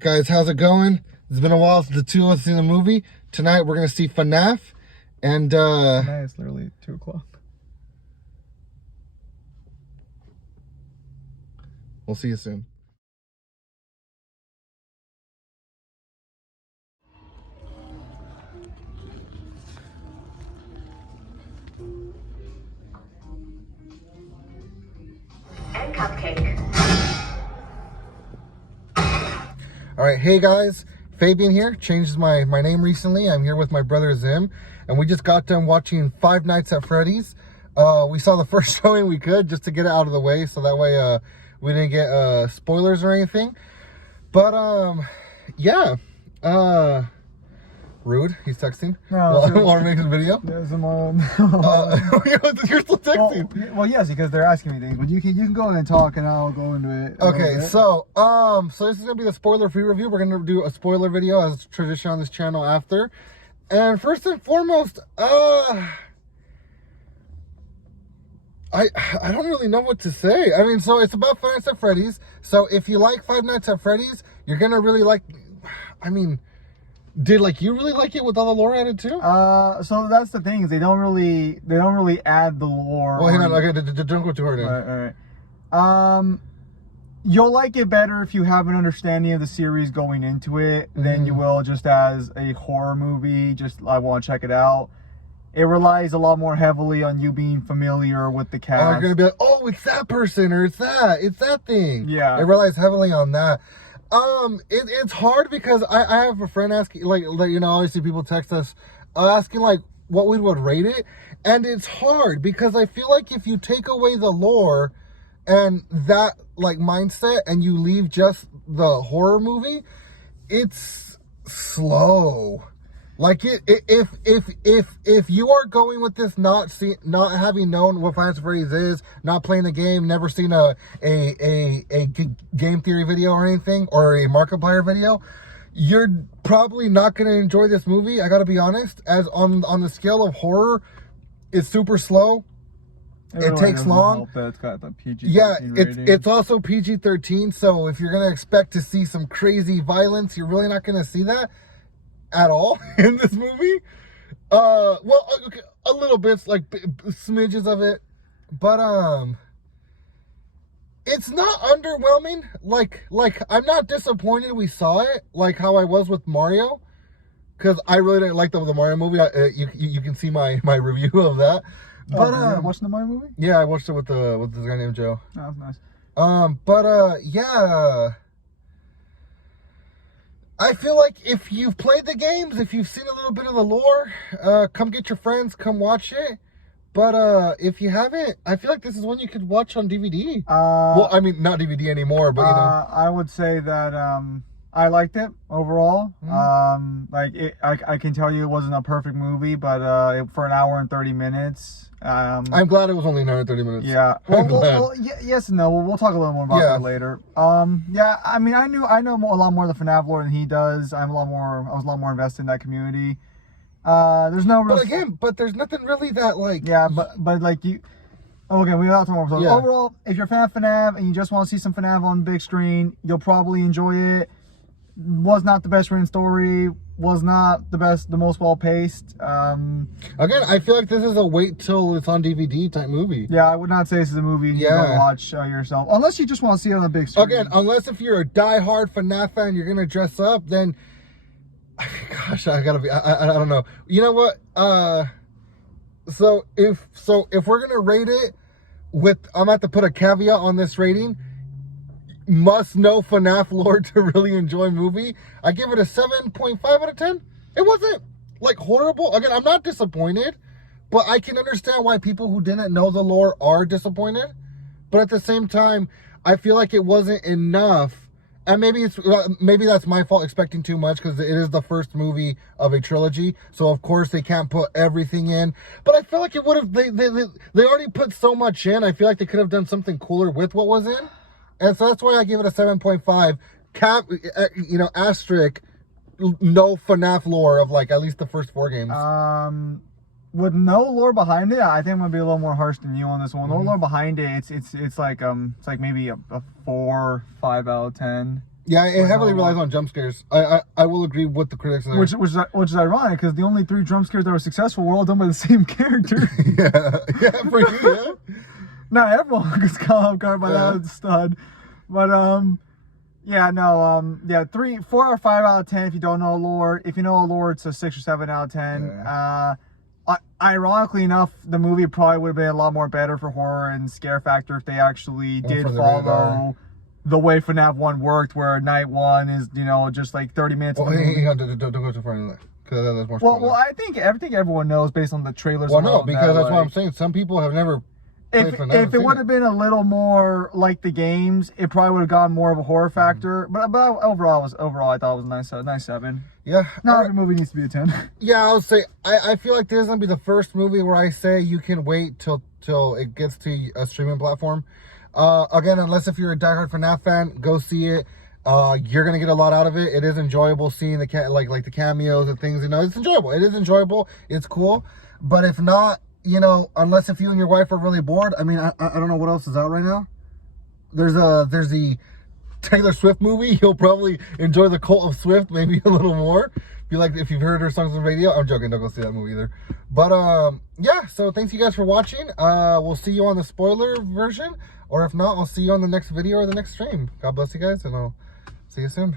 Guys, how's it going? It's been a while since the two of us seen the movie. Tonight we're gonna see Fnaf, and Tonight it's literally 2 o'clock. We'll see you soon. And cupcake. All right, hey guys, Fabian here. Changed my name recently. I'm here with my brother Zim, and we just got done watching Five Nights at Freddy's. We saw the first showing we could just to get it out of the way, so that way we didn't get spoilers or anything. But yeah, rude. He's texting. No, Want to make this video? You're still texting. Well, yes, because they're asking me things. But you can go ahead and talk, and I'll go into it. Okay, so this is gonna be the spoiler-free review. We're gonna do a spoiler video as tradition on this channel after. And first and foremost, I don't really know what to say. I mean, so it's about Five Nights at Freddy's. So if you like Five Nights at Freddy's, you're gonna really like. I mean, did you really like it with all the lore added too? So that's the thing, is they don't really add the lore. Well, hang on. Okay, don't go too hard in. All right. You'll like it better if you have an understanding of the series going into it than you will just as a horror movie. Just, I want to check it out. It relies a lot more heavily on you being familiar with the cast. Oh, you're gonna be like, oh, it's that person, or it's that thing. Yeah. It relies heavily on that. It's hard because I have a friend asking, obviously people text us asking what we would rate it, and it's hard because I feel like if you take away the lore and that mindset and you leave just the horror movie, it's slow. If you are going with this not having known what Five Nights at Freddy's is, not playing the game, never seen a game theory video or anything, or a Markiplier video, you're probably not going to enjoy this movie. I got to be honest. As on the scale of horror, it's super slow. It takes long. That it's got the PG-13 rating. It's also PG-13. So if you're going to expect to see some crazy violence, you're really not going to see that at all in this movie. Well, okay, a little bit, smidges of it, but it's not underwhelming. I'm not disappointed we saw it like how I was with Mario, because I really didn't like the Mario movie. You can see my review of that. But watching the Mario movie? Yeah, I watched it with this guy named Joe. Oh, that's nice. Yeah. I feel like if you've played the games, if you've seen a little bit of the lore, come get your friends, come watch it. But if you haven't, I feel like this is one you could watch on DVD. Well, I mean, not DVD anymore, but I would say that I liked it overall. I can tell you it wasn't a perfect movie, but for an hour and 30 minutes. I'm glad it was only an hour and 30 minutes. Yeah. Well, yes and no. We'll talk a little more about that later. Yeah. I mean, I know a lot more of the Fnaf lore than he does. I was a lot more invested in that community. There's no real. But there's nothing really that Yeah, but you. Okay, we got to talk more. So overall, if you're a fan of Fnaf and you just want to see some Fnaf on the big screen, you'll probably enjoy it. Was not the best written story. Was not the most well paced. Again, I feel like this is a wait till it's on DVD type movie. Yeah, I would not say this is a movie you can watch yourself, unless you just want to see it on the big screen. Again, unless if you're a diehard FNAF fan, you're gonna dress up. Then, gosh, I don't know. You know what? So if we're gonna rate it I'm gonna have to put a caveat on this rating. Must know FNAF lore to really enjoy movie. I give it a 7.5 out of 10. It wasn't horrible. Again, I'm not disappointed, but I can understand why people who didn't know the lore are disappointed. But at the same time, I feel like it wasn't enough. And maybe that's my fault expecting too much, because it is the first movie of a trilogy. So of course they can't put everything in. But I feel like it would have. They already put so much in. I feel like they could have done something cooler with what was in. And so that's why I give it a 7.5. Asterisk, no FNAF lore of at least the first 4 games. With no lore behind it, I think I'm gonna be a little more harsh than you on this one. No lore behind it, it's like maybe a 4, 5 out of 10. Yeah, it with heavily how- relies on jump scares. I will agree with the critics there. Which is ironic because the only 3 jump scares that were successful were all done by the same character. yeah, pretty, yeah. Not everyone gets caught off guard by Yeah. that stud, but yeah, no, yeah, 4 or 5 out of 10 if you don't know Lord. If you know Lord, it's a 6 or 7 out of 10. Yeah. Ironically enough, the movie probably would have been a lot more better for horror and scare factor if they actually did from the follow radar. the way FNAF 1 worked, where night 1 is, you know, just like 30 minutes. Well, of the movie. hang on, don't go too far into that, because that's more Well, spoiler. I think everyone knows based on the trailers. Well, no, alone because that, that's what like, I'm saying. Some people have never played FNAF. if it would have been a little more like the games, it probably would have gotten more of a horror factor. But overall, I thought it was a nice 7. Yeah. Not every movie needs to be a 10. Yeah, I would say I feel like this is gonna be the first movie where I say you can wait till it gets to a streaming platform. Again, unless if you're a diehard FNAF fan, go see it. You're gonna get a lot out of it. It is enjoyable seeing the like the cameos and things. You know, it's enjoyable. It is enjoyable. It's cool. But if not, you know, unless if you and your wife are really bored, I mean, I don't know what else is out right now. There's the Taylor Swift movie. You'll probably enjoy the Cult of Swift maybe a little more. Be like, if you've heard her songs on the radio. I'm joking, don't go see that movie either. But yeah, so thanks you guys for watching. We'll see you on the spoiler version, or if not, I'll see you on the next video or the next stream. God bless you guys, and I'll see you soon.